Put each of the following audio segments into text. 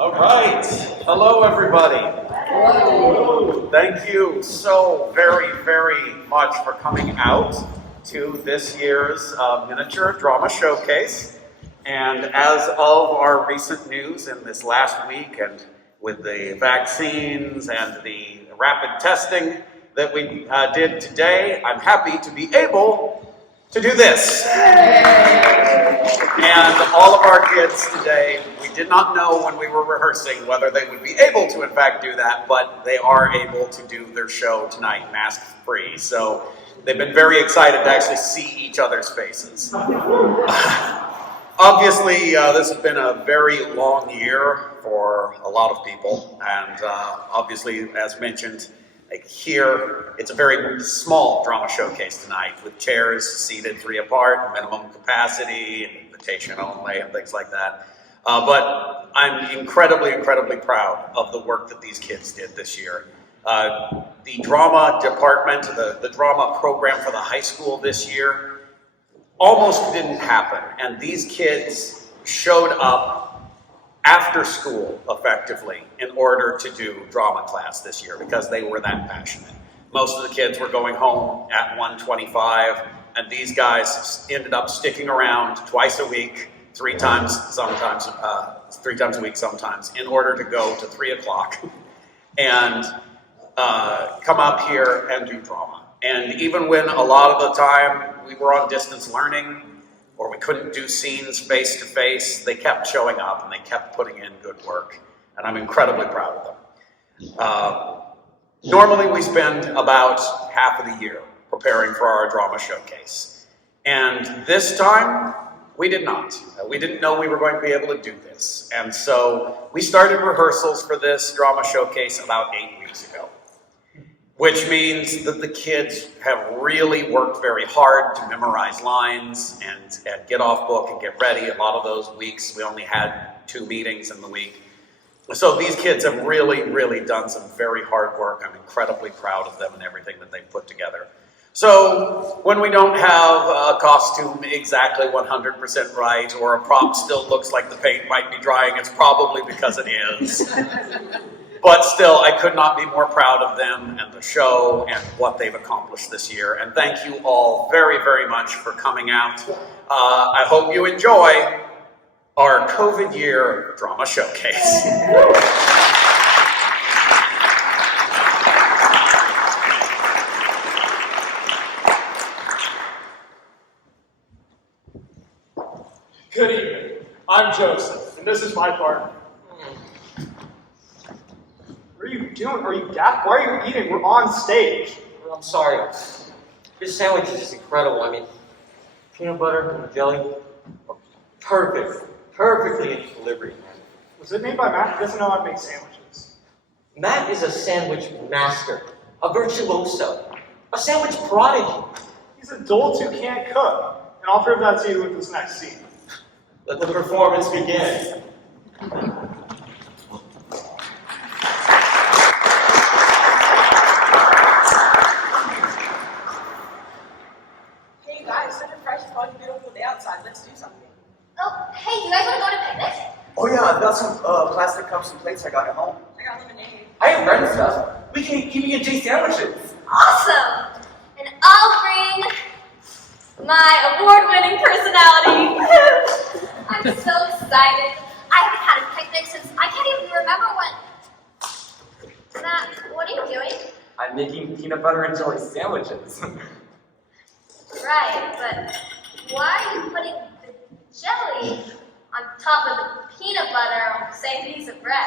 All right. Hello, everybody. Hello. Thank you so very, very much for coming out to this year's Miniature Drama Showcase. And as of our recent news in this last week, and with the vaccines and the rapid testing that we did today, I'm happy to be able to do this. And all of our kids today, we did not know when we were rehearsing whether they would be able to in fact do that, but they are able to do their show tonight mask-free. So they've been very excited to actually see each other's faces. Obviously, this has been a very long year for a lot of people, and obviously, as mentioned, like here, it's a very small drama showcase tonight with chairs seated 3 apart, minimum capacity, and invitation only, and things like that. But I'm incredibly, incredibly proud of the work that these kids did this year. The drama department, the drama program for the high school this year almost didn't happen, and these kids showed up after school, effectively, in order to do drama class this year because they were that passionate. Most of the kids were going home at 1:25, and these guys ended up sticking around twice a week, 3 times a week sometimes, in order to go to 3 o'clock and come up here and do drama. And even when a lot of the time we were on distance learning, or we couldn't do scenes face to face, they kept showing up and they kept putting in good work. And I'm incredibly proud of them. Normally we spend about half of the year preparing for our drama showcase. And this time, we did not. We didn't know we were going to be able to do this. And so we started rehearsals for this drama showcase about 8 weeks ago. Which means that the kids have really worked very hard to memorize lines and get off book and get ready. A lot of those weeks, we only had 2 meetings in the week. So these kids have really, really done some very hard work. I'm incredibly proud of them and everything that they've put together. So when we don't have a costume exactly 100% right, or a prop still looks like the paint might be drying, it's probably because it is. But still, I could not be more proud of them and the show and what they've accomplished this year. And thank you all very, very much for coming out. I hope you enjoy our COVID year drama showcase. Good evening. I'm Joseph, and this is my partner. What are you doing? Are you deaf? Why are you eating? We're on stage. Well, I'm sorry. This sandwich is just incredible. I mean, peanut butter and jelly, perfectly in equilibrium. Was it made by Matt? He doesn't know how to make sandwiches. Matt is a sandwich master, a virtuoso, a sandwich prodigy. He's a dolt who can't cook. And I'll prove that to you with this next scene. Let the performance begin. Let's do something. Oh, hey, do you guys want to go to picnic? Oh yeah, I've got some plastic cups and plates I got at home. I got lemonade. I have bread and stuff. We can keep me and Jay sandwiches. Awesome! And I'll bring my award-winning personality. I'm so excited. I haven't had a picnic since I can't even remember when. Matt, what are you doing? I'm making peanut butter and jelly sandwiches. Right, but why are you putting the jelly on top of the peanut butter on the same piece of bread?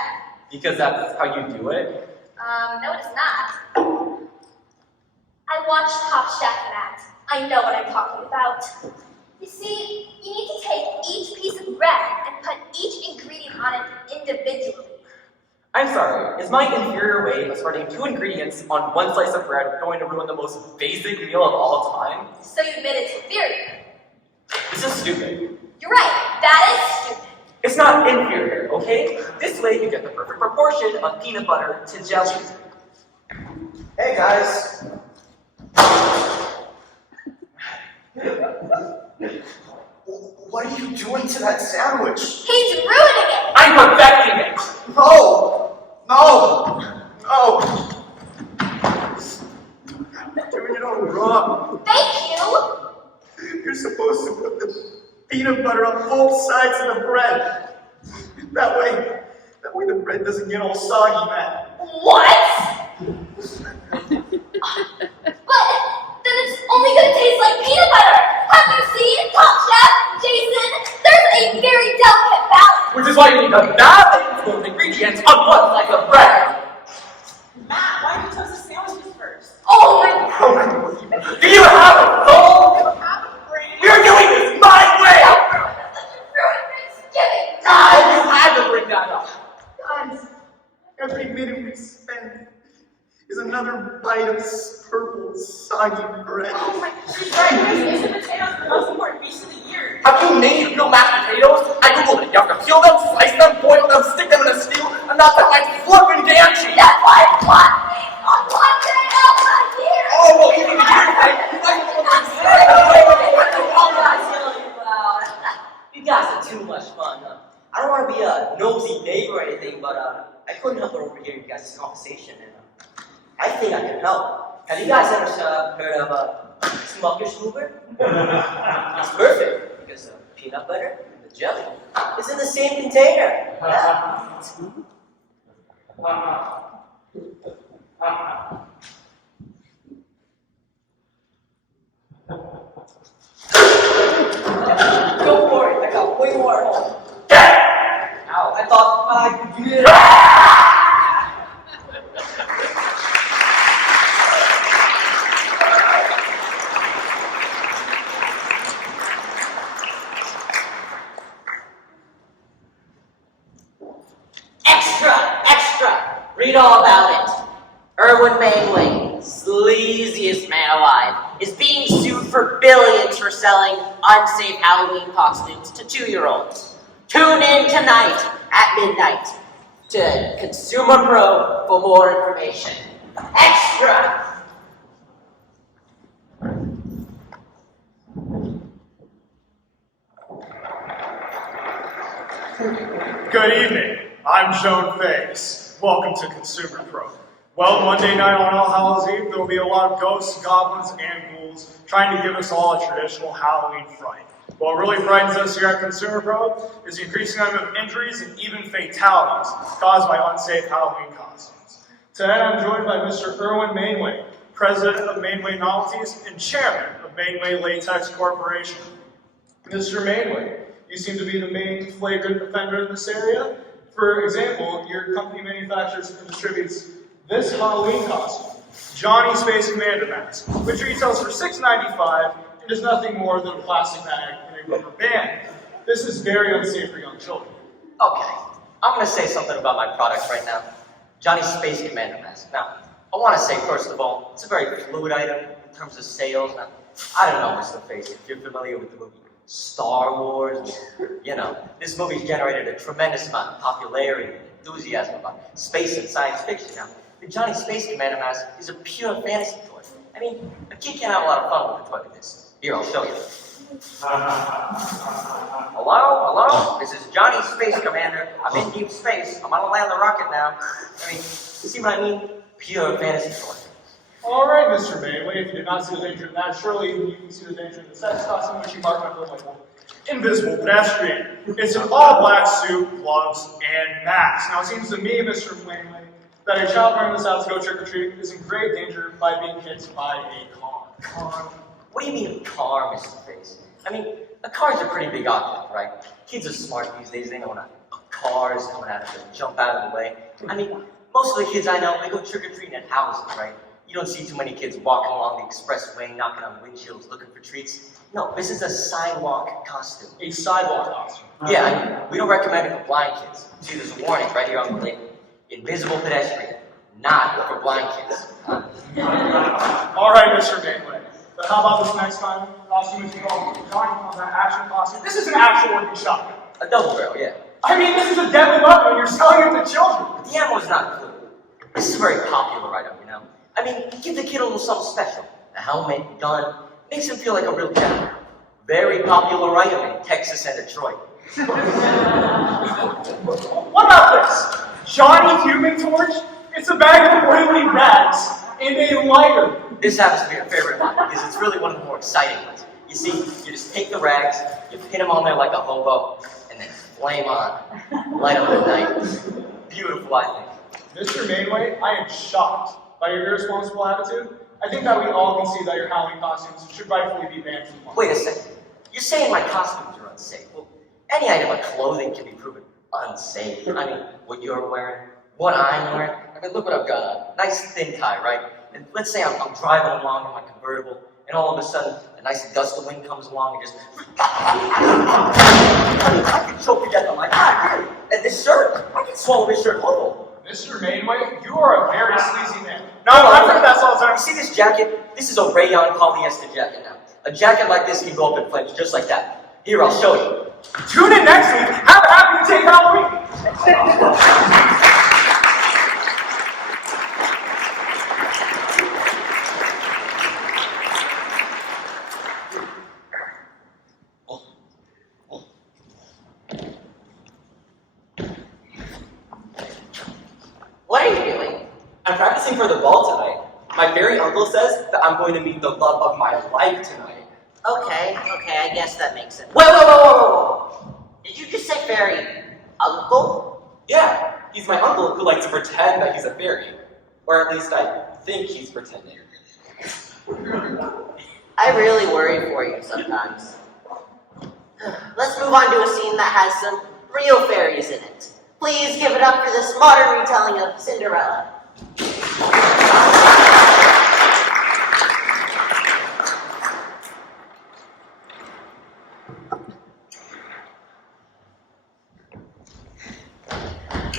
Because that's how you do it? No, it is not. I watched Top Chef, Matt. I know what I'm talking about. You see, you need to take each piece of bread and put each ingredient on it individually. I'm sorry, is my inferior way of spreading 2 ingredients on 1 slice of bread going to ruin the most basic meal of all time? So you admit it's inferior. This is stupid. You're right, that is stupid. It's not inferior, okay? This way you get the perfect proportion of peanut butter to jelly. Hey guys. What are you doing to that sandwich? He's ruining it! I'm perfecting it! That way the bread doesn't get all soggy, man. What? But then it's only gonna taste like peanut butter. Have you seen Top Chef, Jason? There's a very delicate balance. Which is why you need to balance those ingredients on one slice of bread. Matt, why do you toast the sandwiches first? Oh my God. Do you have a soul? Have a brain. We're doing this my way! Ruined Thanksgiving. Oh, you had to bring that up. Guys, every minute we spend is another bite of purple, soggy bread. Oh my God, she's right. Mashed potatoes are the most important feast of the year. Have you made real mashed potatoes? I googled it. You have to peel them, slice them, boil them, stick them in a stew, and that's how I flippin' damn cheese. That's why it's one thing on one day out of the year. Oh, well, you need to hear that. You guys are too much fun. I don't want to be a nosy neighbor or anything, but I couldn't help but overhear you guys' conversation, and I think I can help. Have you guys ever heard of Smucker's Mover? It's perfect because the peanut butter and the jelly is in the same container. Yeah. Don't worry, I got way more at home. Ow, I thought Extra! Read all about it. Erwin Mainway, sleaziest man alive, is being sued for billions for selling unsafe Halloween costumes to 2-year-olds. Tune in tonight at midnight to Consumer Pro for more information. Extra! Good evening. I'm Joan Faze. Welcome to Consumer Pro. Well, Monday night on All Hallows Eve, there will be a lot of ghosts, goblins, and ghouls trying to give us all a traditional Halloween fright. What really frightens us here at Consumer Pro is the increasing number of injuries and even fatalities caused by unsafe Halloween costumes. Today I'm joined by Mr. Erwin Mainway, President of Mainway Novelties and Chairman of Mainway Latex Corporation. Mr. Mainway, you seem to be the main flagrant offender in this area. For example, your company manufactures and distributes this Halloween costume, Johnny Space Commander mask, which retails for $6.95 and is nothing more than a plastic bag and a rubber band. This is very unsafe for young children. Okay, I'm going to say something about my products right now. Johnny Space Commander mask. Now, I want to say, first of all, it's a very fluid item in terms of sales. Now, I don't know, Mr. Face, if you're familiar with the movie Star Wars, you know, this movie's generated a tremendous amount of popularity and enthusiasm about space and science fiction. Now, the Johnny Space Commander mask is a pure fantasy toy. I mean, a kid can have a lot of fun with a toy like this. Here, I'll show you. Hello? This is Johnny Space Commander. I'm in deep space. I'm gonna land the rocket now. I mean, you see what I mean? Pure fantasy toy. All right, Mr. Mainway, if you did not see the danger in that, surely you can see the danger in the sex costume, which you marked up like an invisible pedestrian. It's an all-black suit, gloves, and mask. Now, it seems to me, Mr. Mainway, that a child wearing this out to go trick-or-treating is in grave danger by being hit by a car. What do you mean car, Mr. Face? I mean, a car's a pretty big object, right? Kids are smart these days. They know how cars, know how to jump out of the way. I mean, most of the kids I know, they go trick-or-treating at houses, right? You don't see too many kids walking along the expressway, knocking on windshields, looking for treats. No, this is a sidewalk costume. A sidewalk costume. Yeah, I mean, we don't recommend it for blind kids. See, there's a warning right here on the label. Invisible pedestrian, not for blind kids. All right, Mr. Mainway. But how about this next time costume is called Johnny Combat Action Costume? This is an actual working shotgun. A double barrel, yeah. I mean, this is a deadly weapon and you're selling it to children. But the ammo's not good. This is a very popular item, you know? I mean, give the kid a little something special. A helmet, gun, makes him feel like a real gentleman. Very popular item in Texas and Detroit. What about this? Johnny Human Torch? It's a bag of oily rags and a lighter. This happens to be your favorite one, because it's really one of the more exciting ones. You see, you just take the rags, you pin them on there like a hobo, and then flame on, light up the night. Beautiful, I think. Mr. Mainway, I am shocked by your irresponsible attitude. I think that we all can see that your Halloween costumes should rightfully be banned from the market. Wait a second. You're saying my costumes are unsafe? Well, any item of clothing can be proven unsafe. I mean, what you're wearing, what I'm wearing. I mean, look what I've got on. Nice thin tie, right? And let's say I'm driving along in my convertible, and all of a sudden, a nice gust of wind comes along and just... I can choke to death on my eye. And this shirt, I can swallow this shirt whole. Mr. Mainway, you are a very sleazy man. No, I've heard that all the time. You see this jacket? This is a rayon polyester jacket now. A jacket like this can go up in flames just like that. Here, I'll show you. Tune in next week. Have a happy and safe Halloween. What are you doing? I'm practicing for the ball tonight. My fairy uncle says that I'm going to meet the love of my life tonight. Okay, I guess that makes sense. Whoa! Did you just say fairy uncle? Yeah, he's my uncle who likes to pretend that he's a fairy. Or at least I think he's pretending. I really worry for you sometimes. Let's move on to a scene that has some real fairies in it. Please give it up for this modern retelling of Cinderella.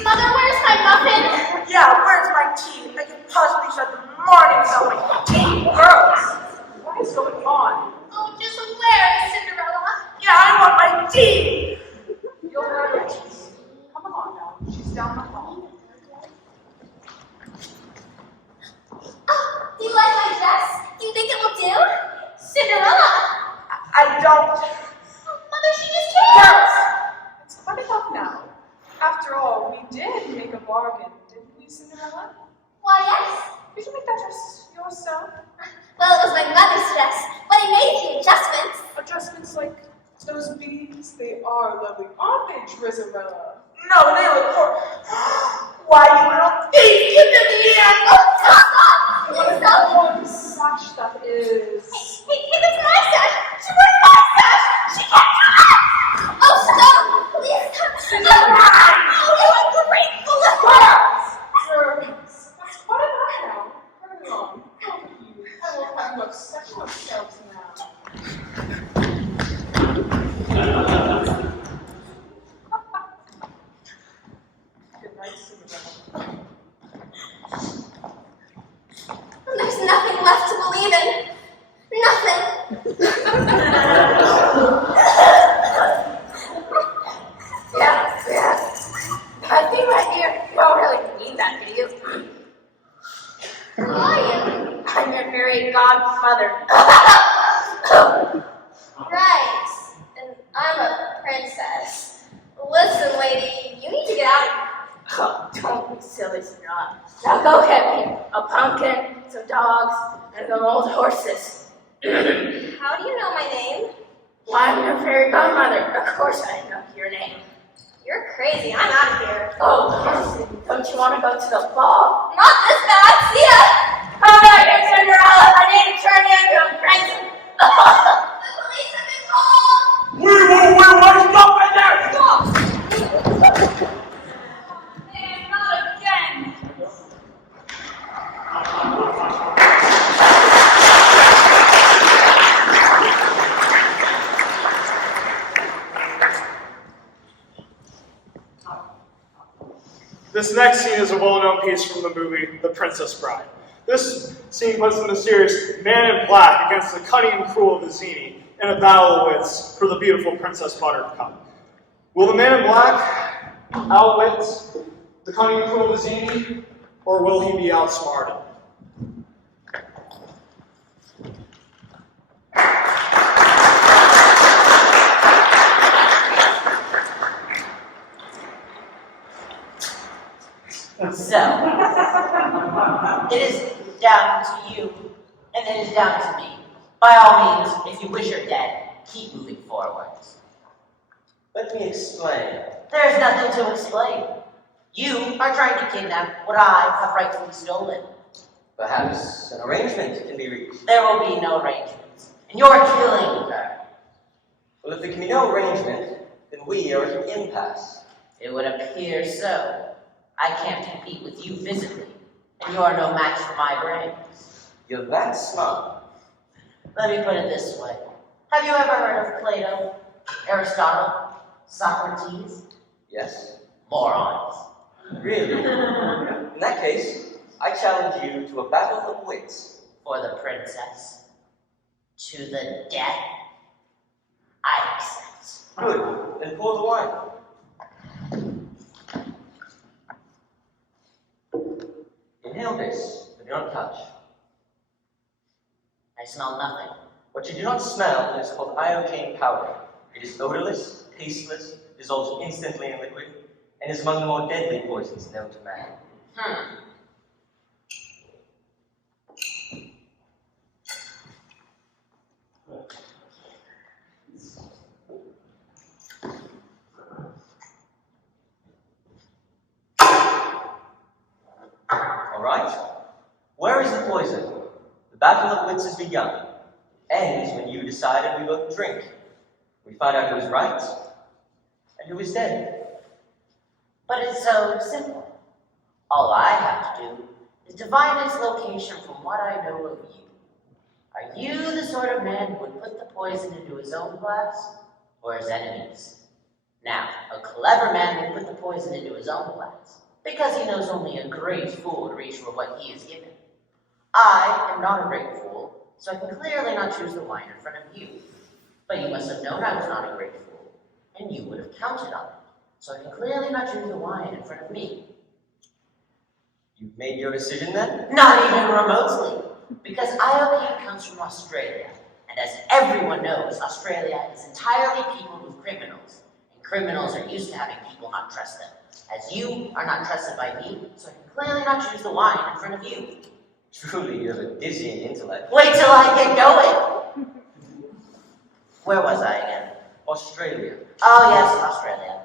Mother, where's my muffin? Yeah, where's my tea? I could possibly start the morning on my tea. Girls, what is going on? Oh, just where is Cinderella? Yeah, I want my tea. You'll wear her tea. Come on now, she's down the hall. Oh, do you like my dress? Do you think it will do? Cinderella! I don't. Oh, Mother, she just came! It's quite enough now. After all, we did make a bargain, didn't we, Cinderella? Why, yes. Did you make that dress yourself? Well, it was my mother's dress, but I made a few adjustments. Adjustments like those beads, they are lovely, aren't they, Drizzarella? No, they look horrible. Why, you little thief, give them the end! Oh, stop! What is that one sash that is? Hey, that's my sash! She wears my sash! She can't do that! Oh, stop! Please stop! Oh, you ungrateful little... That's quite enough now. Hurry on. Both of you. I will have you upset yourselves now. Good night, Cinderella. There's nothing left to believe in. Nothing. Yeah. I think right here, you don't really need that, do you? Who are you? I'm your fairy godmother. Right. And I'm a princess. Listen, lady, you need to get out of here. Oh, don't be silly, Cinderella. Now go get me a pumpkin, some dogs, and some old horses. How do you know my name? Well, I'm your fairy godmother. Of course I know your name. You're crazy. I'm out of here. Oh, don't you want to go to the ball? Not this bad. See ya! Come back here, Cinderella. I need to turn you into a princess. The police have been called. Wait, stop right there! Stop! Man, not again. This next scene is a well-known piece from the movie The Princess Bride. This scene puts the mysterious Man in Black against the cunning and cruel Vizzini in a battle of wits for the beautiful Princess Buttercup. Will the Man in Black outwit the cunning and cruel Vizzini, or will he be outsmarted? So, it is down to you, and it is down to me. By all means, if you wish her dead, keep moving forward. Let me explain. There's nothing to explain. You are trying to kidnap what I have rightfully stolen. Perhaps an arrangement can be reached. There will be no arrangements, and you're killing her. Well, if there can be no arrangement, then we are at an impasse. It would appear so. I can't compete with you physically, and you are no match for my brains. You're that smart. Let me put it this way. Have you ever heard of Plato, Aristotle, Socrates? Yes? Morons. Really? In that case, I challenge you to a battle of wits. For the princess. To the death. I accept. Good. Then pour the wine. Inhale this, but do not touch. I smell nothing. What you do not smell is called iocane powder. It is odorless, tasteless, dissolves instantly in liquid, and is among the more deadly poisons known to man. All right. Where is the poison? The battle of wits has begun. Ends when you decided we both drink. We find out who is right and who is dead. But it's so simple. All I have to do is divine its location from what I know of you. Are you the sort of man who would put the poison into his own glass or his enemy's? Now, a clever man would put the poison into his own glass because he knows only a great fool would reach for what he is given. I am not a great fool, so I can clearly not choose the wine in front of you. But you must have known I was not a great fool, and you would have counted on it. So I can clearly not choose the wine in front of me. You've made your decision then? Not even remotely, because iocane comes from Australia, and as everyone knows, Australia is entirely peopled with criminals, and criminals are used to having people not trust them. As you are not trusted by me, so I can clearly not choose the wine in front of you. Truly, you have a dizzying intellect. Wait till I get going! Where was I again? Australia. Oh yes, Australia.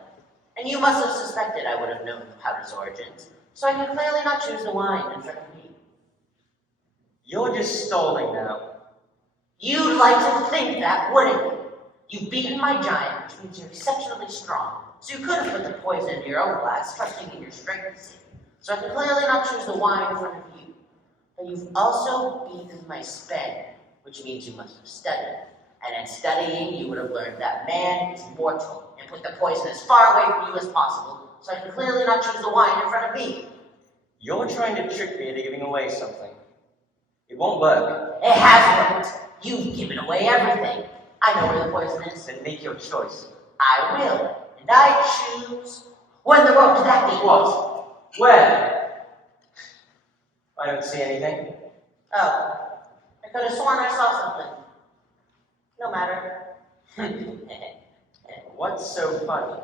And you must have suspected I would have known the powder's origins, so I can clearly not choose the wine in front of me. You're just stalling now. You'd like to think that, wouldn't you? You've beaten my giant, which means you're exceptionally strong, so you could have put the poison into your own glass, trusting in your strength. So I can clearly not choose the wine in front of you. But you've also beaten my spend, which means you must have studied. And in studying, you would have learned that man is mortal, and put the poison as far away from you as possible, so I can clearly not choose the wine in front of me. You're trying to trick me into giving away something. It won't work. It has worked. You've given away everything. I know where the poison is. Then make your choice. I will. And I choose. Where in the world could that be? What? Where? I don't see anything. Oh. I could have sworn I saw something. No matter. What's so funny?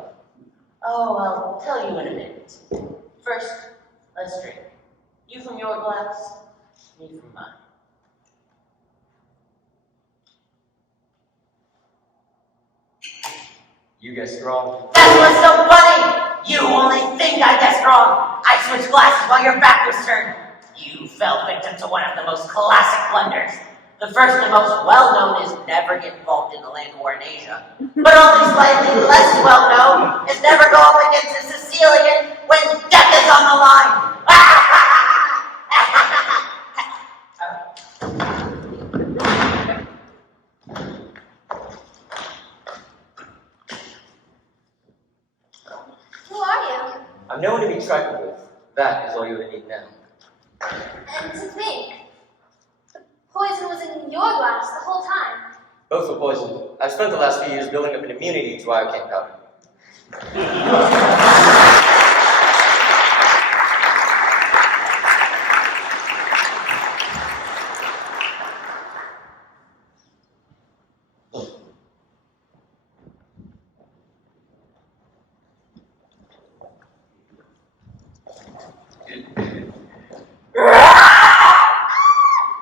Oh, I'll tell you in a minute. First, let's drink. You from your glass, me from mine. You guessed wrong. That's what's so funny! You only think I guessed wrong. I switched glasses while your back was turned. You fell victim to one of the most classic blunders. The first and most well-known is never get involved in a land war in Asia. But only slightly less well-known is never go up against a Sicilian when death is on the line. Who are you? I'm no one to be trifled with. That is all you would need now. And to think, the poison was in your glass the whole time. Both were poisoned. I've spent the last few years building up an immunity to iocane powder.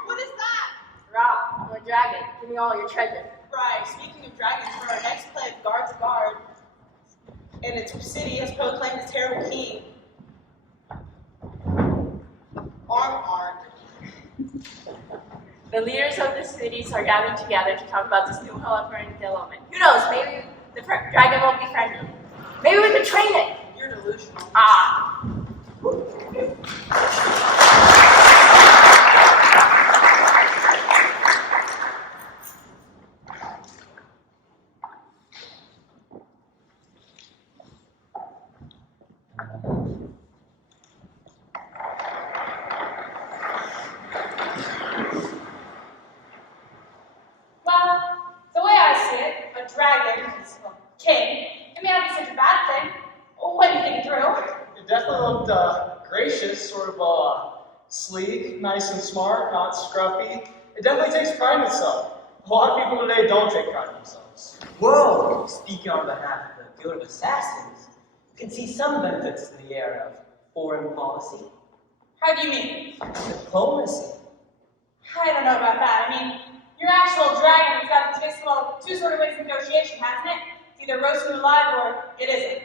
What is that? Rob, I'm a dragon. Give me all your treasure. Right, speaking of dragons, for our next play of Guard to Guard, The leaders of the cities are gathering together to talk about this new Holophonic development. Who knows, maybe the dragon will be friendly. Maybe we could train it. You're delusional. Ah. Well, the way I see it, a dragon is a king. It may not be such a bad thing when you think it through. It definitely looked gracious, sort of sleek, nice and smart, not scruffy. It definitely takes pride in itself. A lot of people today don't take pride in themselves. Whoa! Speaking on behalf of the Guild of Assassins, you can see some benefits in the area of foreign policy, How do you mean? diplomacy. I don't know about that. I mean, your actual dragon has got to fix, well, two sort of ways of negotiation, hasn't it? It's either roast you alive or it isn't.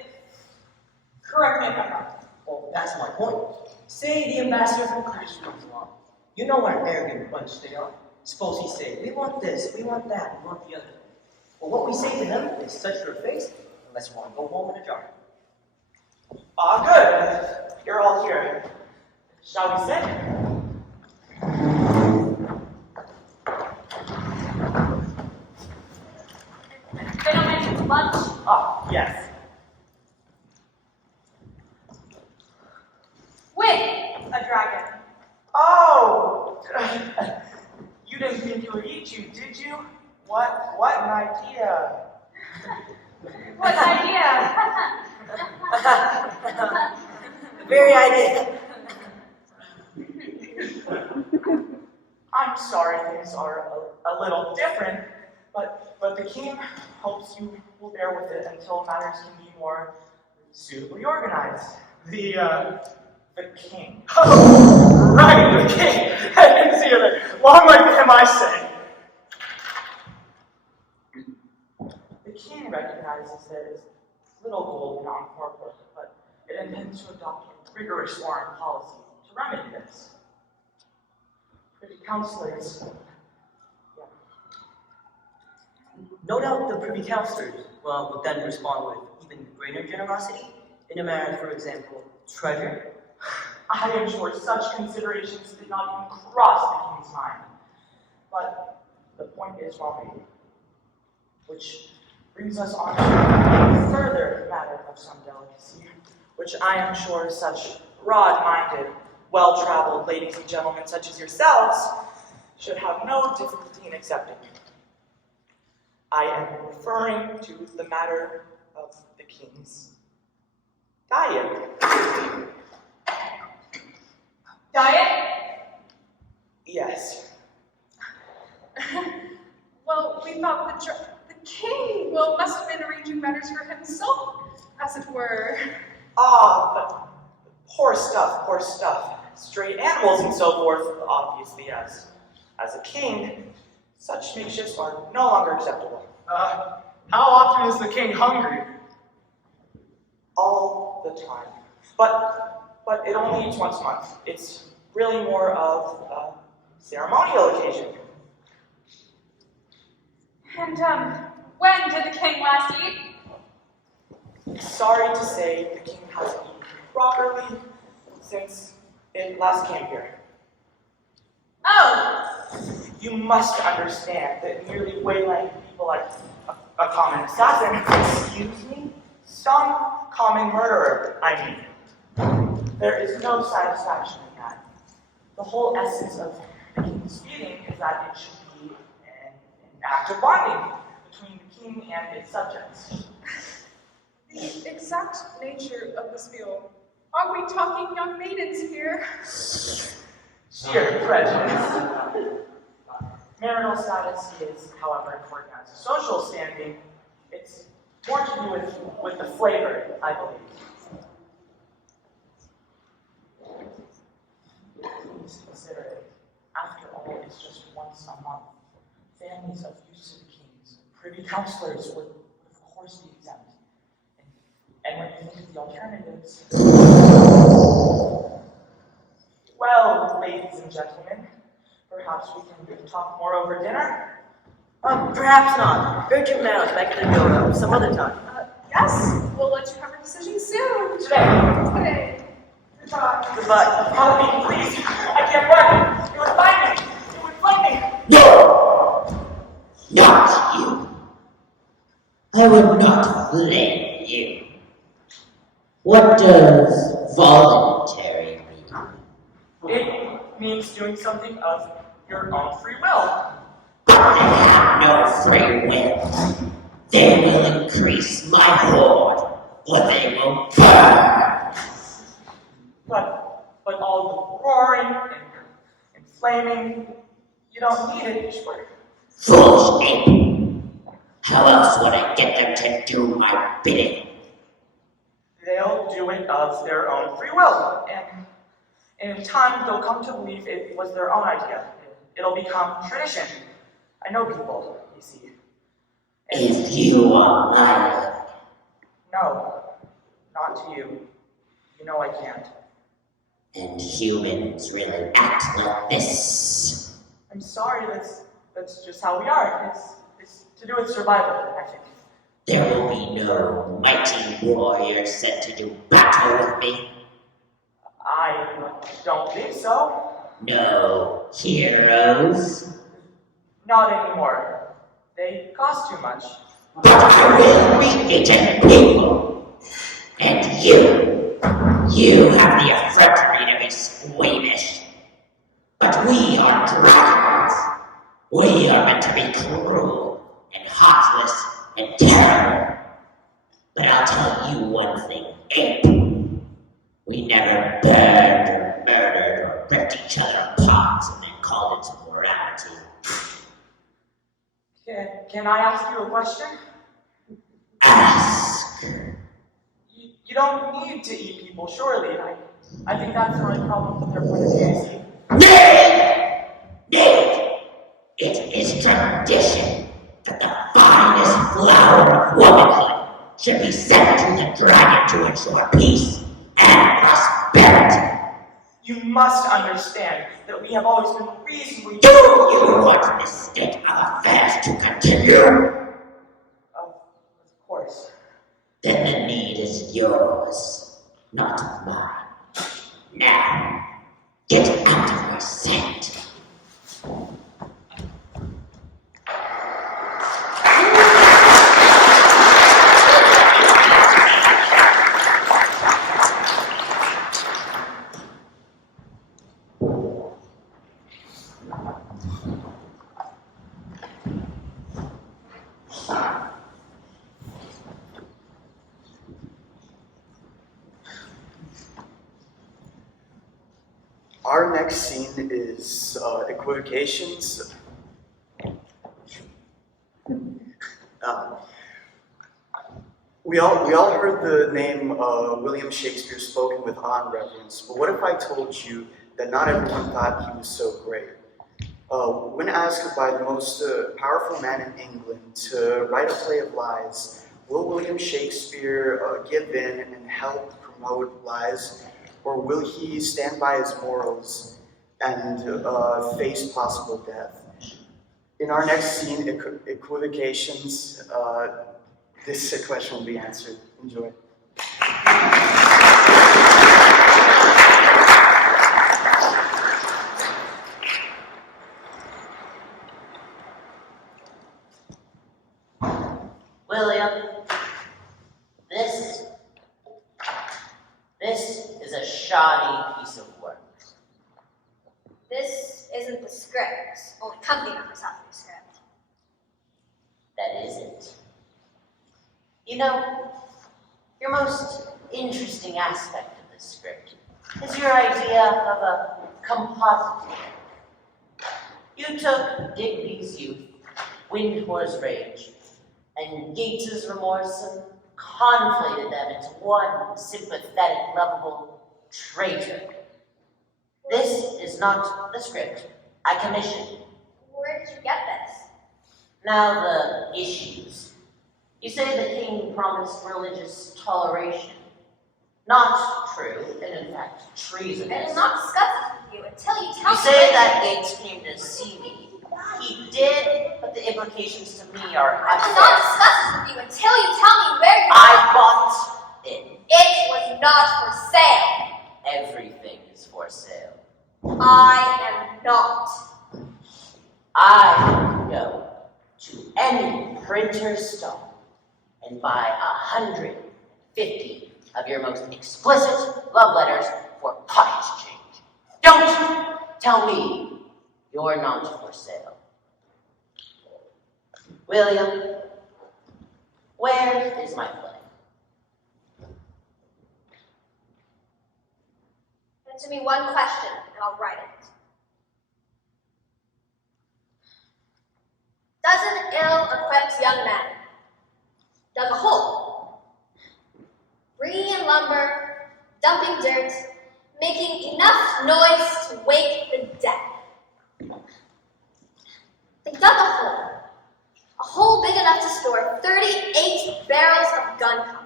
Correct me if I'm wrong. Well, that's my point. Say the ambassador from Clash comes along. You know what an arrogant bunch they are. Suppose he say, we want this, we want that, we want the other. Well, what we say to them is touch your face, unless you want to go home in a jar. Good. You're all here. Shall we sit? They don't mention lunch. Yes. With a dragon. Oh! You didn't think it would eat you, did you? What an idea. What an idea! The very idea. I'm sorry things are a little different, but the king hopes you will bear with it until matters can be more suitably organized. The king. Oh, right, the king. I didn't see it. Long live him, I say. The king recognizes there is little gold in Encore, but it intends to adopt a rigorous foreign policy to remedy this. Privy councilors. No doubt the Privy Councilors will then respond with even greater generosity in a matter, for example, treasure. I am sure such considerations did not even cross the king's mind. But the point is well made. Which brings us on to a further matter of some delicacy, which I am sure such broad-minded, well-traveled ladies and gentlemen such as yourselves should have no difficulty in accepting. I am referring to the matter of the king's diet. Diet? Yes. Well, we thought the king, must have been arranging matters for himself, as it were. But poor stuff. Stray animals and so forth, obviously, as a king, such makeshifts are no longer acceptable. How often is the king hungry? All the time. But it only eats once a month. It's really more of a ceremonial occasion. And, when did the king last eat? Sorry to say, the king hasn't eaten properly since it last came here. Oh! You must understand that merely waylaying people like a common assassin, excuse me, some common murderer, I mean. There is no satisfaction in that. The whole essence of the king's feuding is that it should be an act of bonding between the king and its subjects. The exact nature of this meal. Are we talking young maidens here? Sheer prejudice. Marital status is, however, important as a social standing. It's more to do with the flavor, I believe. Please consider it. After all, it's just once a month. Families of used to the kings, privy councilors would of course be exempt. And when you think of the alternatives, well, ladies and gentlemen, perhaps perhaps we can talk more over dinner? Perhaps not. Urgent matters back to the dodo some other time. Yes, we'll let you have a decision soon. Today. Goodbye. Goodbye. Help me, please. I can't run. It would find me. It would find me. No! Not you. I would not blame you. What does voluntary mean? It means doing something of your own free will. They have no free will. They will increase my horde, or they will burn. But all the roaring and flaming, you don't need it, sure. Foolish ape. How else would I get them to do my bidding? They'll do it of their own free will, and in time they'll come to believe it was their own idea. It'll become tradition. I know people, you see. If you are lying, No, not to you. You know I can't. and humans really act like this. I'm sorry, that's just how we are. It's to do with survival, I think. There will be no mighty warrior sent to do battle with me. I don't think so. No heroes. Not anymore. They cost too much. But there will be agent people. And you have the effrontery to be squeamish. But we are dragons. We are meant to be cruel and heartless and terrible. But I'll tell you one thing, ape. We never burned or murdered or ripped each other apart and then called it morality. Can I ask you a question? Ask. You don't need to eat people, surely. I think that's the right problem from their point of view, see. Nay! Nay! It is tradition that the finest flower of womanhood should be sent to the dragon to ensure peace and prosperity. You must understand that we have always been reasonably... Do you want this state of affairs to continue? Of course. Then the need is yours, not mine. Now, get out of my sight. Our next scene is equivocations. We all heard the name William Shakespeare spoken with awe and reverence, but what if I told you that not everyone thought he was so great? When asked by the most powerful man in England to write a play of lies, will William Shakespeare give in and help promote lies? Or will he stand by his morals and face possible death? In our next scene, equivocations, this question will be answered. Enjoy. William, this is a shoddy piece of work. This isn't the script. Only company members have the script. That isn't. You know, your most interesting aspect of this script is your idea of a composite. You took Digby's youth, Windhore's rage, and Gates's remorse and conflated them into one sympathetic, lovable traitor. This is not the script I commissioned. Where did you get this? Now the issues. You say the king promised religious toleration. Not true, and in fact, I treasonous. will not discuss this with you until you tell You me. say that Gates came to see me. He did, but the implications to me are I will not unfair. discuss this with you until you tell me where you I bought it. It was not for sale. Everything is for sale. I am not. I can go to any printer stall and buy 150 of your most explicit love letters for pottage change. Don't tell me you're not for sale. William, where is my play? Answer me one question and I'll write it. Does an ill-equipped young man dug a hole, bringing in lumber, dumping dirt, making enough noise to wake the dead? They dug a hole big enough to store 38 barrels of gunpowder.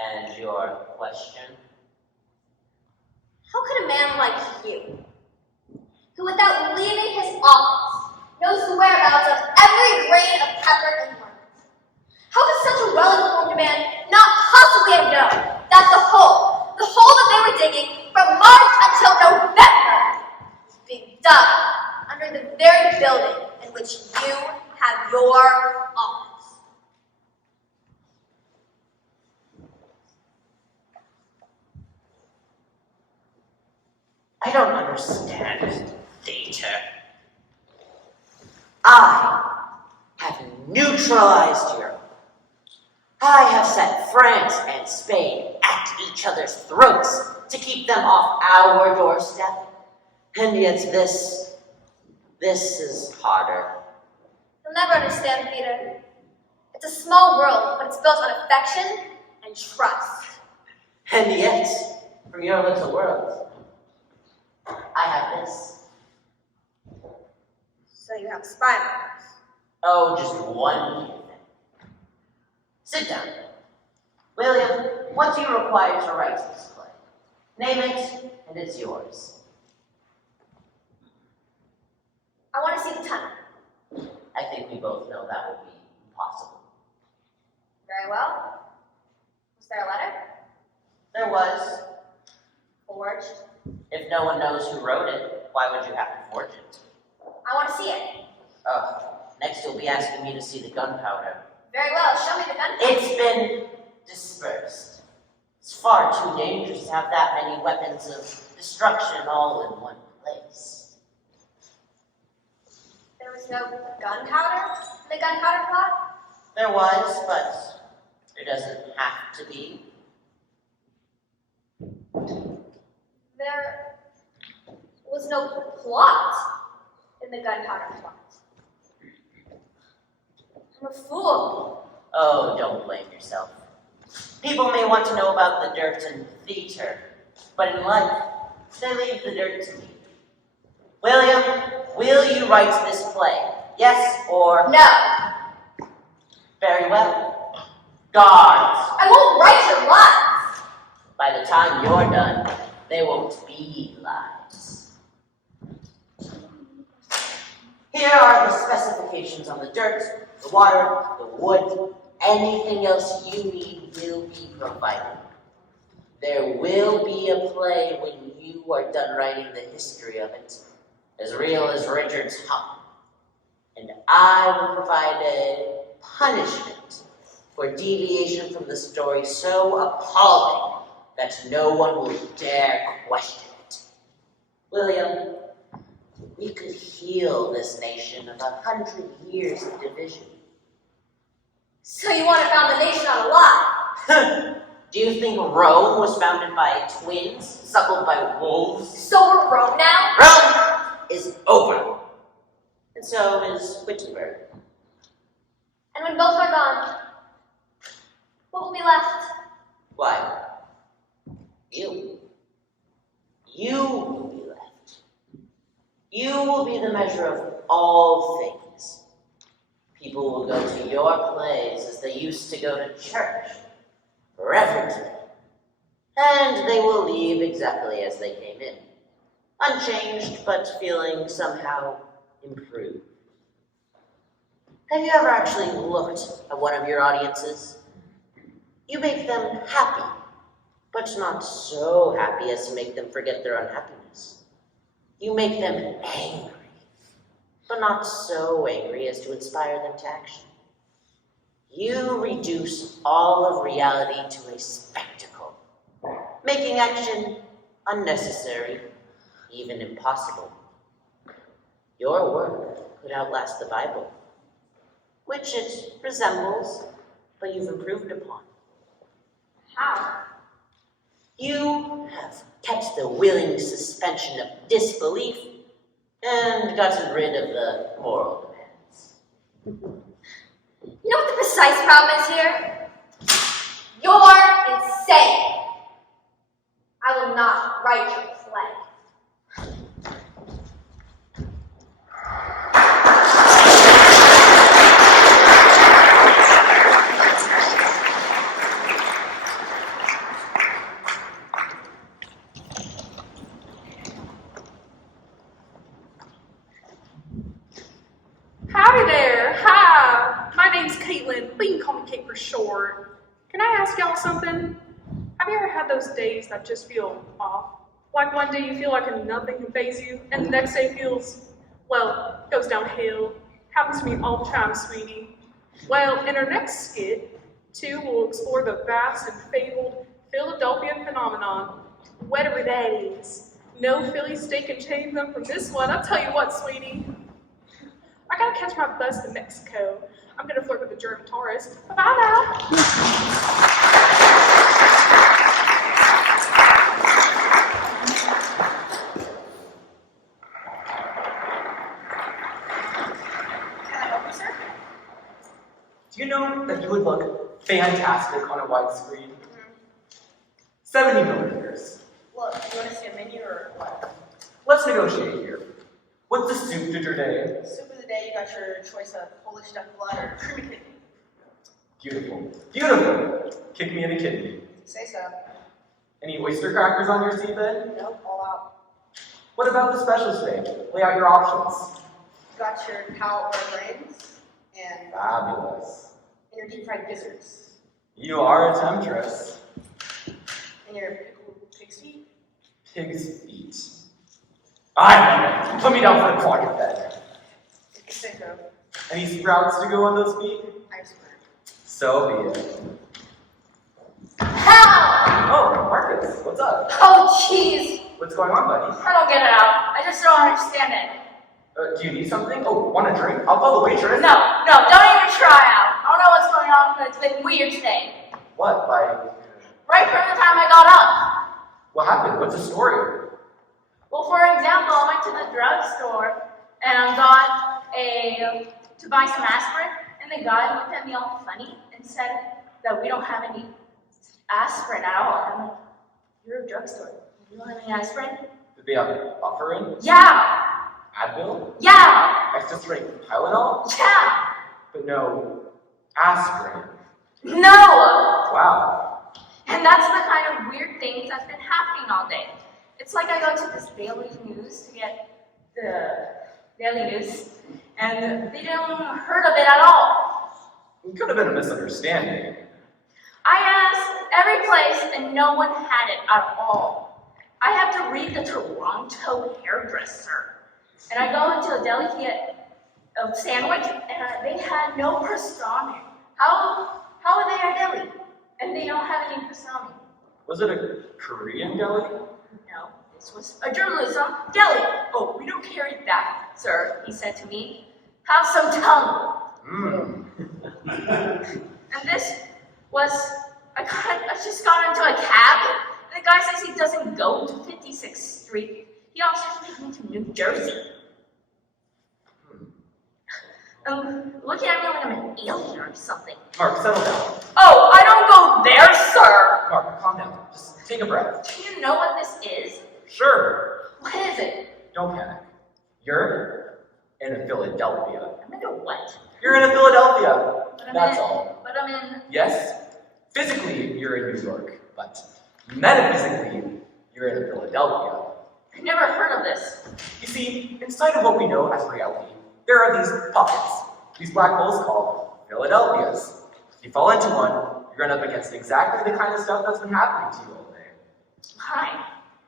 And your question? How could a man like you, who without leaving his office knows the whereabouts of every grain of pepper in London, how could such a well-informed man not possibly have known that the hole that they were digging from March until November is being dug under the very building in which you have your office? I don't understand data. I have neutralized Europe. I have set France and Spain at each other's throats to keep them off our doorstep. And yet this is harder. You'll never understand, Peter. It's a small world, but it's built on affection and trust. And yet, for your little world, I have this. So you have spy matters. Oh, just one thing. Sit down. William, what do you require to write this play? Name it, and it's yours. I want to see the tunnel. I think we both know that will be impossible. Very well. Was there a letter? There was. Forged. If no one knows who wrote it, why would you have to forge it? I want to see it. Oh, next you'll be asking me to see the gunpowder. Very well. Show me the gunpowder. It's been dispersed. It's far too dangerous to have that many weapons of destruction all in one place. There was no gunpowder in the gunpowder plot? There was, but there doesn't have to be. There was no plot in the gunpowder plot. I'm a fool. Oh, don't blame yourself. People may want to know about the dirt and theater, but in life, they leave the dirt to me. William, will you write this play? Yes or No. Very well. Guards, I won't write your lines. by the time you're done, they won't be lies. Here are the specifications on the dirt, the water, the wood. Anything else you need will be provided. There will be a play when you are done writing the history of it, as real as Richard's hump. And I will provide a punishment for deviation from the story so appalling that no one will dare question it. William, we could heal this nation of 100 years of division. So you want to found the nation on a lie? Do you think Rome was founded by twins, suckled by wolves? So we're Rome now? Rome is over. And so is Wittenberg. And when both are gone, what will be left? Why? You. You will be left. You will be the measure of all things. People will go to your plays as they used to go to church, reverently. And they will leave exactly as they came in. Unchanged, but feeling somehow improved. Have you ever actually looked at one of your audiences? You make them happy, but not so happy as to make them forget their unhappiness. You make them angry, but not so angry as to inspire them to action. You reduce all of reality to a spectacle, making action unnecessary, even impossible. Your work could outlast the Bible, which it resembles, but you've improved upon. How? You have kept the willing suspension of disbelief and gotten rid of the moral demands. You know what the precise problem is here? You're insane. I will not write your play. Howdy there. Hi. My name's Caitlin, but you can call me Kate for short. Can I ask y'all something? Have you ever had those days that just feel off? Like one day you feel like nothing can faze you, and the next day feels, well, goes downhill. Happens to me all the time, sweetie. Well, in our next skit, 2 will explore the vast and fabled Philadelphia phenomenon, whatever that is. No Philly steak can change them from this one. I'll tell you what, sweetie. I gotta catch my bus to Mexico. I'm gonna flirt with a German tourist. Bye now. Can I help you, sir? Do you know that you would look fantastic on a widescreen? 70 millimeters. Look, you want to see a menu or what? Let's negotiate here. What's the soup de journée? Soup of the day, you got your choice of Polish duck blood or creamy kidney. Beautiful. Beautiful. Kick me in the kidney. Say so. Any oyster crackers on your seabed? Nope, all out. What about the special steak? Lay out your options. You got your cow or brains and Fabulous. your deep fried gizzards You are a temptress. and your pickled pig's feet. Pig's feet. I love it. Put me down for a quadruped. Say so. Any sprouts to go on those feet? Ice cream. So be it. How? Oh, Marcus, what's up? Oh, jeez. What's going on, buddy? I don't get it out. I just don't understand it. Do you need something? Oh, want a drink? I'll call the waitress. No, don't even try out. I don't know what's going on, but it's been weird today. What? Right from the time I got up. What happened? What's the story? Well, for example, I went to the drugstore and got to buy some aspirin, and the guy looked at me all funny and said that we don't have any aspirin at all. I'm like, you're a drugstore. You don't have any aspirin? Did they have a buffer in? Yeah. Advil? Yeah. Extra strength Tylenol? Yeah. But no aspirin. No. Wow. And that's the kind of weird things that's been happening all day. It's like I go to this Daily News to get the Daily News, and they don't heard of it at all. It could have been a misunderstanding. I asked every place, and no one had it at all. I have to read the Toronto Hairdresser, and I go into a deli to get a sandwich, and they had no pastrami. How are they a deli, and they don't have any pastrami? Was it a Korean deli? No, this was a journalism deli. Oh, we don't carry that, sir, he said to me. Have some tongue. And this was, I just got into a cab, and the guy says he doesn't go to 56th Street. He also takes me to New Jersey. Looking at me like I'm an alien or something. Mark, settle down. Oh, I don't go there, sir. Mark, calm down. Just take a breath. Do you know what this is? Sure. What is it? Don't panic. You're in Philadelphia. I'm into what? You're in Philadelphia. But I'm That's in, all. But I'm in. Yes, physically you're in New York, but Metaphysically, you're in Philadelphia. I've never heard of this. You see, inside of what we know as reality, there are these pockets, these black holes called Philadelphias. If you fall into one, you're run up against exactly the kind of stuff that's been happening to you all day. Why?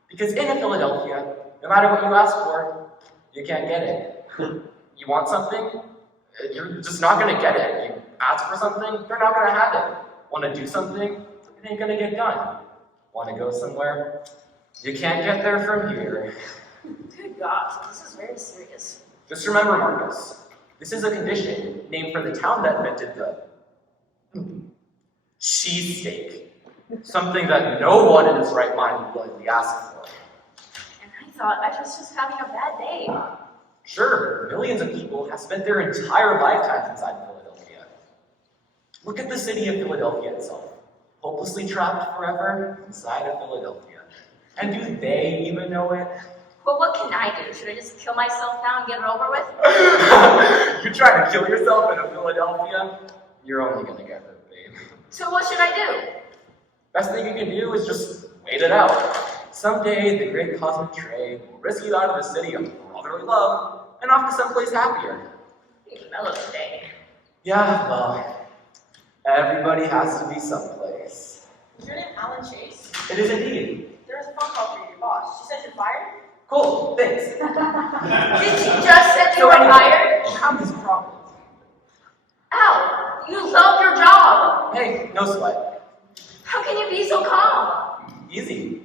Because in Philadelphia, no matter what you ask for, you can't get it. You want something, you're just not gonna get it. You ask for something, they're not gonna have it. Want to do something, it ain't gonna get done. Want to go somewhere, you can't get there from here. Good God, this is very serious. Just remember, Marcus, this is a condition named for the town that invented the cheesesteak. Something that no one in his right mind would willingly ask for. And I thought I was just having a bad day. Sure, millions of people have spent their entire lifetimes inside of Philadelphia. Look at the city of Philadelphia itself, hopelessly trapped forever inside of Philadelphia. And do they even know it? But what can I do? Should I just kill myself now and get it over with? You're trying to kill yourself in a Philadelphia? You're only gonna get hurt, babe. So what should I do? Best thing you can do is just wait it out. Someday, the great cosmic trade will rescue you out of the city of brotherly love and off to someplace happier. Being mellow today. Yeah, well, everybody has to be someplace. Is your name Alan Chase? It is indeed. There was a phone call for your boss. She said you're fired? Cool, thanks. Did she just said you were fired? You have this problem. Ow, you love your job. Hey, no sweat. How can you be so calm? Easy.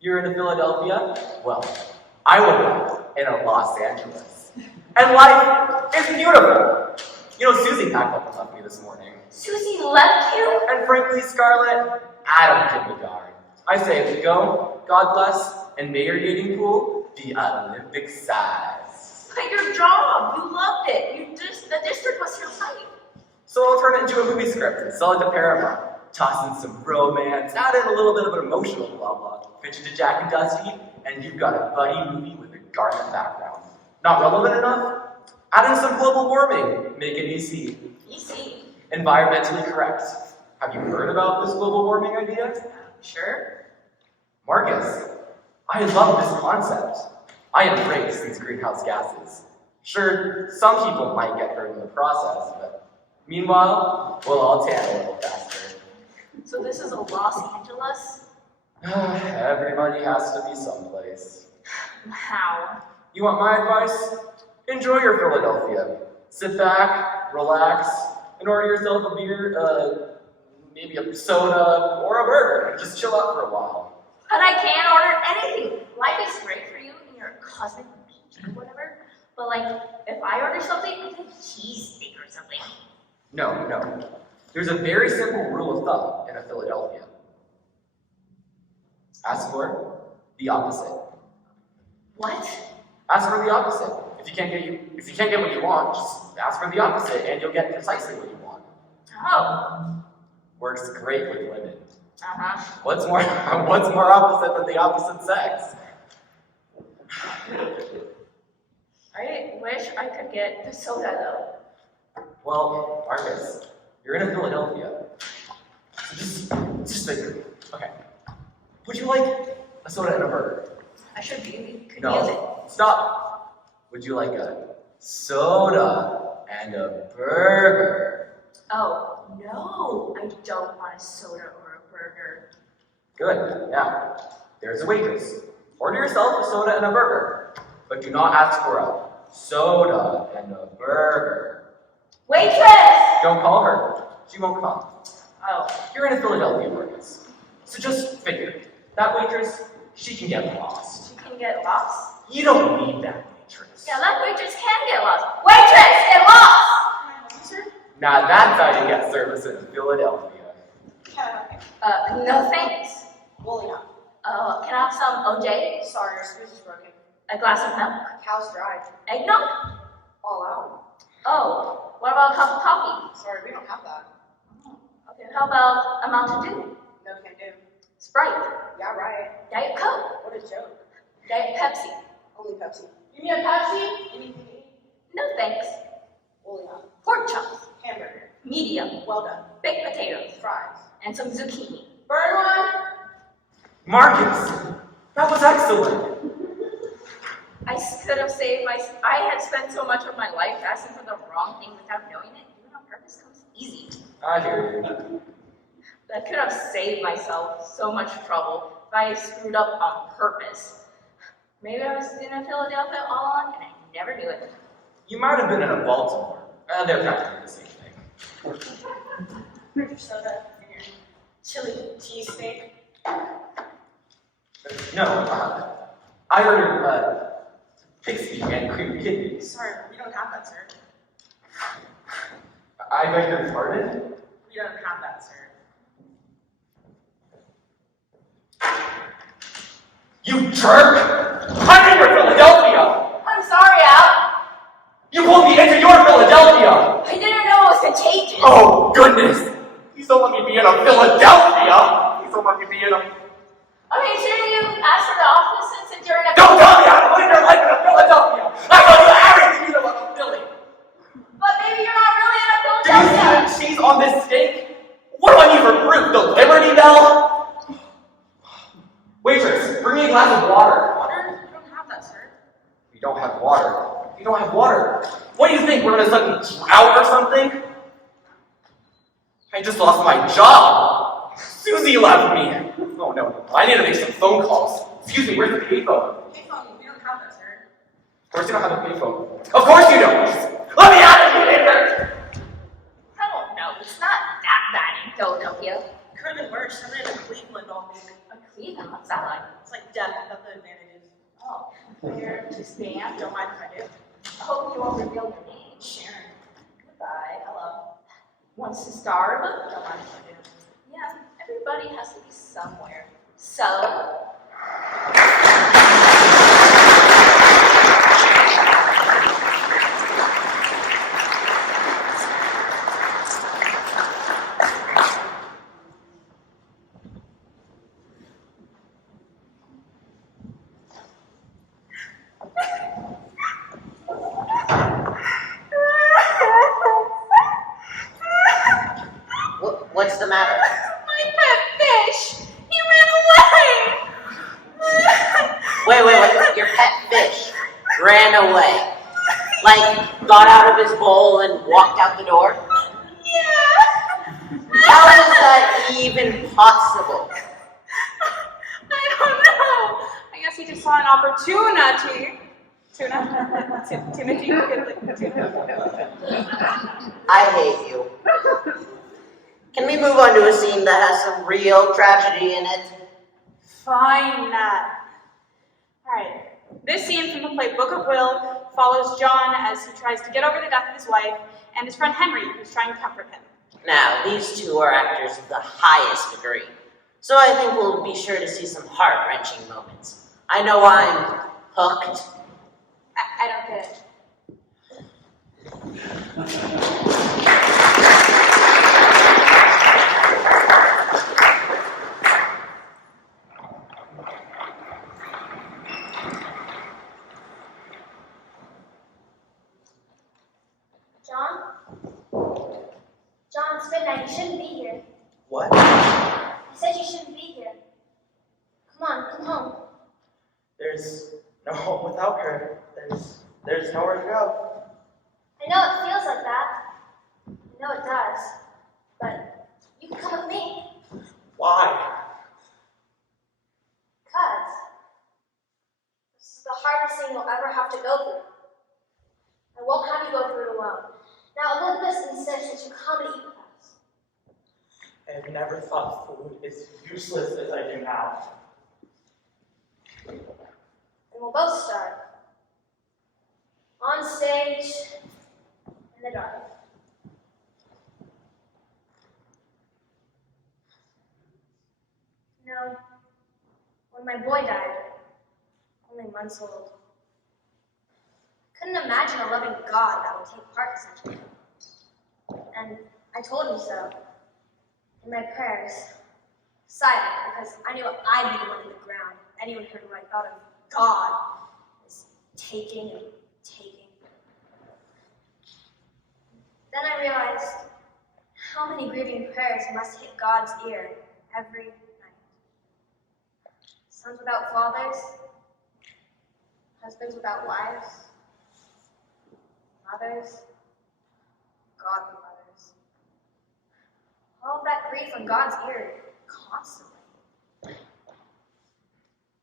You're in Philadelphia? Well, I woke up in Los Angeles. And life is beautiful. You know, Susie packed up and left me this morning. Susie left you? And frankly, Scarlett, I don't give a darn. I say if you go, God bless, and may your dating pool be Olympic size. But your job, you loved it. The district was your life. So I'll turn it into a movie script and sell it to Paramount. Toss in some romance, add in a little bit of an emotional blah blah, pitch it to Jack and Dusty, and you've got a buddy movie with a Garment background. Not relevant enough? Add in some global warming, make it easy. Easy. Environmentally correct. Have you heard about this global warming idea? Sure. Marcus, I love this concept. I embrace these greenhouse gases. Sure, some people might get hurt in the process, but meanwhile, we'll all tan a little faster. So this is a Los Angeles? Everybody has to be someplace. How? You want my advice? Enjoy your Philadelphia. Sit back, relax, and order yourself a beer, maybe a soda, or a burger, and just chill out for a while. But I can't order anything. Life is great for you and your cosmic beach or whatever. But like, if I order something, I get a cheesesteak or something. No. There's a very simple rule of thumb in Philadelphia. Ask for the opposite. What? Ask for the opposite. If you can't get what you want, just ask for the opposite, and you'll get precisely what you want. Oh. Works great with women. Uh-huh. What's more opposite than the opposite sex? I wish I could get the soda though. Well, Marcus, you're in Philadelphia. So just think. Okay. Would you like a soda and a burger? I should be. Could use it. No. Stop. Would you like a soda and a burger? Oh, no. I don't want a soda or a burger. Good. Now, there's a waitress. Order yourself a soda and a burger, but do not ask for a soda and a burger. Waitress! Don't call her. She won't come. Oh. You're in Philadelphia, Marcus. So just figure, that waitress, she can get lost. She can get lost? You don't need that waitress. Yeah, that waitress can get lost. Waitress, get lost! Now that's how you get service in Philadelphia. No thanks. William. Can I have some OJ? Sorry, your screws is broken. A glass of milk? Cow's dry. Eggnog? All out. Oh, what about a cup of coffee? Sorry, we don't have that. Okay, how about a Mountain Dew? No can do. Sprite? Yeah, right. Diet Coke? What a joke. Diet Pepsi? Only Pepsi. Give me a Pepsi? Anything to eat? No thanks. William. Pork chops? Hamburger. Medium? Well done. Baked potatoes? Fries. And some zucchini? Burn one. Marcus, that was excellent. I could have saved I had spent so much of my life asking for the wrong thing without knowing it. Doing on purpose comes easy. I hear you. I could have saved myself so much trouble if I had screwed up on purpose. Maybe I was in Philadelphia all along and I never knew it. You might have been in a Baltimore. They're practically the same thing. Your soda and your chili cheesesteak. No, I ordered pixie and cream kidney. Sorry, we don't have that, sir. I beg your pardon? We don't have that, sir. You jerk! I'm in your Philadelphia! I'm sorry, Al. You pulled me into your Philadelphia! I didn't know it was contagious. Oh, goodness! Please don't let me be in a Philadelphia! Please don't let me be in a... Okay, shouldn't you ask for the office since you're in a... Don't tell me how to live your life in a Philadelphia! I know you everything you know about Philly! But maybe you're not really in a Do you see Philadelphia. the cheese on this steak? What do I need for proof? The Liberty Bell? Waitress, bring me a glass of water. Water? We don't have that, sir. We don't have water. We don't have water. What do you think? We're gonna suddenly drought or something? I just lost my job. Susie left me. Oh no, I need to make some phone calls. Excuse me, where's the payphone? Payphone, we don't have that, sir. Of course you don't have a payphone. Of course you don't. Let me out of here! I don't know. It's not that bad in Philadelphia. Could have been worse. I lived in Cleveland all week. Cleveland, what's that like? It's like death without the advantages. Oh, where to stand? Don't mind if I do. I hope you won't reveal your name. Sharon. Goodbye. Hello. Wants to starve? Don't mind if I do. Yeah, everybody has to be somewhere. So, What's the matter? my pet fish! He ran away! Wait. Your pet fish ran away. Like, got out of his bowl and walked out the door? Yeah! How is that even possible? I don't know. I guess he just saw an opportunity. Timothy. I hate you. Can we move on to a scene that has some real tragedy in it? Fine. Alright. This scene from the play Book of Will follows John as he tries to get over the death of his wife and his friend Henry, who's trying to comfort him. Now, these two are actors of the highest degree, so I think we'll be sure to see some heart-wrenching moments. I know I'm hooked. I don't get it. John, it's midnight. You shouldn't be here. What? I said you shouldn't be here. Come on, come home. There's no home without her. There's nowhere to go. I know it feels like that. I know it does. But you can come with me. Why? Because this is the hardest thing you'll ever have to go through. I won't have you go through it alone. Now, Elizabeth insists that you come and eat with us. I've never thought food as useless as I do now. And we'll both starve. On stage, in the dark. You know, when my boy died, only months old, I couldn't imagine a loving God that would take part in such a thing. And I told him so. In my prayers, silent, because I knew I'd be the one in the ground. Anyone heard what I thought of God as taking and taking. Then I realized how many grieving prayers must hit God's ear every night. Sons without fathers, husbands without wives, mothers, godly mothers. All of that grief in God's ear constantly. And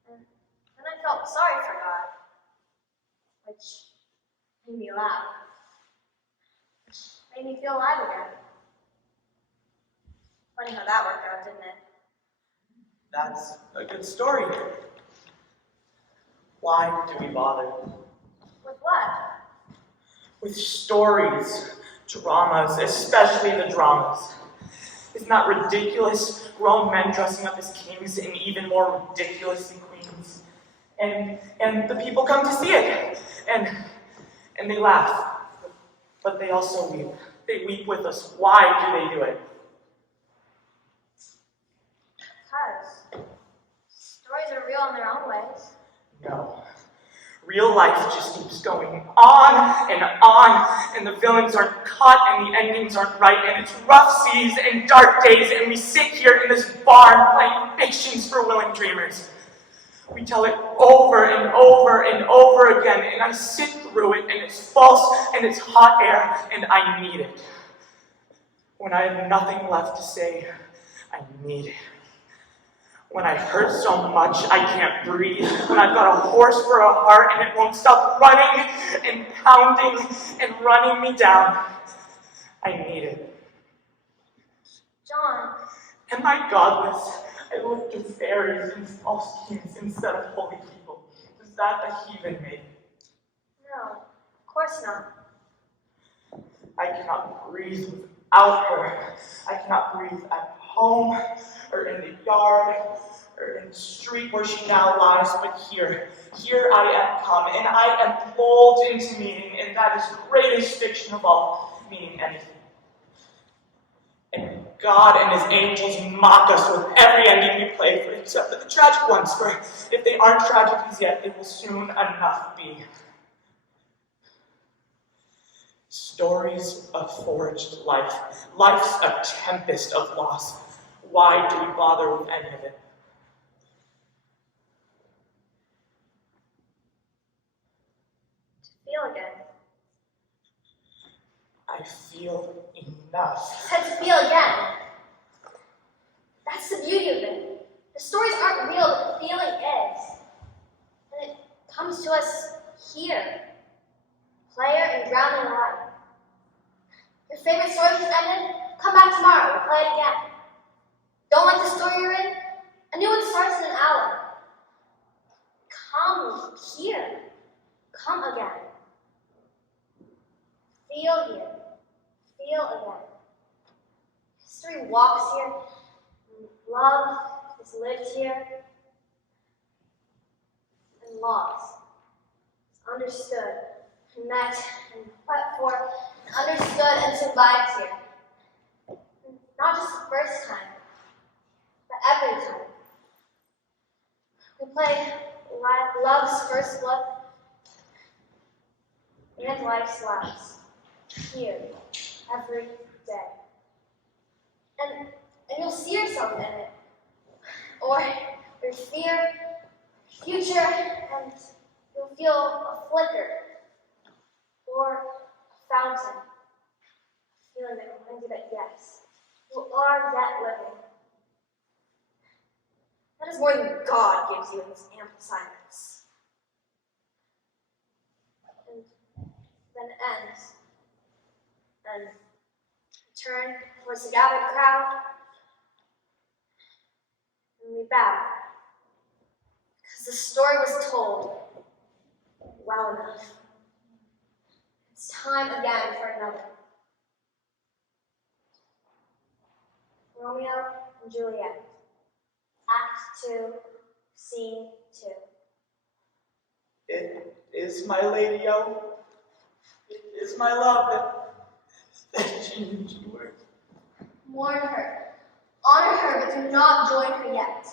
then I felt sorry for God, which made me laugh, which made me feel alive again. Funny how that worked out, didn't it? That's a good story. Why do we bother? With what? With stories, dramas, especially the dramas. Isn't that ridiculous? Grown men dressing up as kings and even more ridiculous than queens. And the people come to see it. And they laugh. But they also weep. They weep with us. Why do they do it? Because stories are real in their own ways. No. Real life just keeps going on, and the villains aren't caught, and the endings aren't right, and it's rough seas and dark days, and we sit here in this barn playing fictions for willing dreamers. We tell it over and over and over again, and I sit through it, and it's false, and it's hot air, and I need it. When I have nothing left to say, I need it. When I hurt so much I can't breathe. When I've got a horse for a heart and it won't stop running and pounding and running me down. I need it. John. Am I godless? I look to fairies and false kings instead of holy people. Is that a heathen maiden? No, of course not. I cannot breathe without her. I cannot breathe at home, or in the yard, or in the street where she now lies, but here I am come, and I am lulled into meaning, and that is the greatest fiction of all, meaning anything. And God and his angels mock us with every ending we play for, except for the tragic ones, for if they aren't tragedies yet, they will soon enough be. Stories of forged life. Life's a tempest of loss. Why do we bother with any of it? To feel again. I feel enough. I said to feel again. That's the beauty of it. The stories aren't real, but the feeling is. And it comes to us here. Player and drowning light. Your favorite story just ended? Come back tomorrow, we'll play it again. Don't like the story you're in? A new one starts in an hour. Come here. Come again. Feel here. Feel again. History walks here. Love is lived here. And lost. Is understood. And met and wept for. And understood and survived here. Not just the first time. But every time. We play love's first look and life's last. Here, every day. And you'll see yourself in it. Or your fear, future, and you'll feel a flicker. Or a fountain. A feeling that reminds you that yes, you are yet living. That is more than God gives you in his ample silence. And then ends. And turn towards the gathered crowd. And we bow. Because the story was told well enough. It's time again for another. Romeo and Juliet. Act 2, Scene 2. It is my lady, oh. It is my love that she endured. Mourn her. Honor her, but do not join her yet.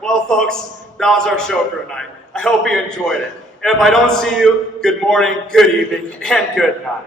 Well, folks, that was our show for tonight. I hope you enjoyed it. And if I don't see you, good morning, good evening, and good night.